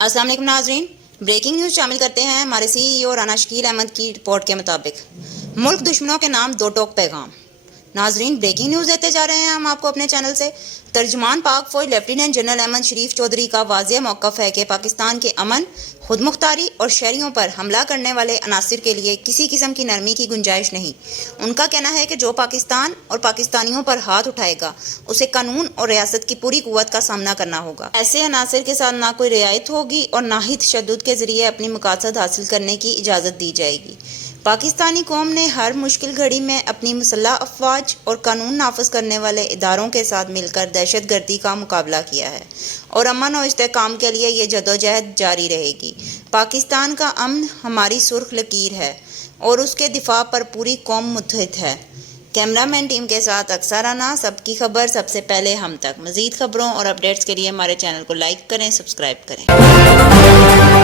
अस्सलाम वालेकुम नाजरीन, ब्रेकिंग न्यूज़ शामिल करते हैं। हमारे CEO राना शकील अहमद की रिपोर्ट के मुताबिक मुल्क दुश्मनों के नाम दो टोक पैगाम। नाजरीन, ब्रेकिंग न्यूज़ देते जा रहे हैं हम आपको अपने चैनल से। तर्जुमान पाक फौज लेफ्टिनेंट जनरल अहमद शरीफ चौधरी का वाज़ेह मौक़िफ़ है कि पाकिस्तान के अमन, खुद मुख्तारी और शहरियों पर हमला करने वाले अनासिर के लिए किसी किस्म की नरमी की गुंजाइश नहीं। उनका कहना है कि जो पाकिस्तान और पाकिस्तानियों पर हाथ उठाएगा उसे कानून और रियासत की पूरी कुव्वत का सामना करना होगा। ऐसे अनासिर के साथ ना कोई रियायत होगी और ना ही तशद्दुद के ज़रिए अपनी मकासद हासिल करने की इजाज़त दी जाएगी। पाकिस्तानी कौम ने हर मुश्किल घड़ी में अपनी मुसल्लह अफवाज और कानून नाफिज करने वाले इदारों के साथ मिलकर दहशत गर्दी का मुकाबला किया है और अमन और इस्तेहकाम के लिए ये जदोजहद जारी रहेगी। पाकिस्तान का अमन हमारी सुर्ख लकीर है और उसके दिफा पर पूरी कौम मुत्तहिद है। कैमरामैन टीम के साथ अक्सर राना, सबकी खबर सबसे पहले हम तक। मज़ीद खबरों और अपडेट्स के लिए हमारे चैनल को लाइक करें, सब्सक्राइब करें।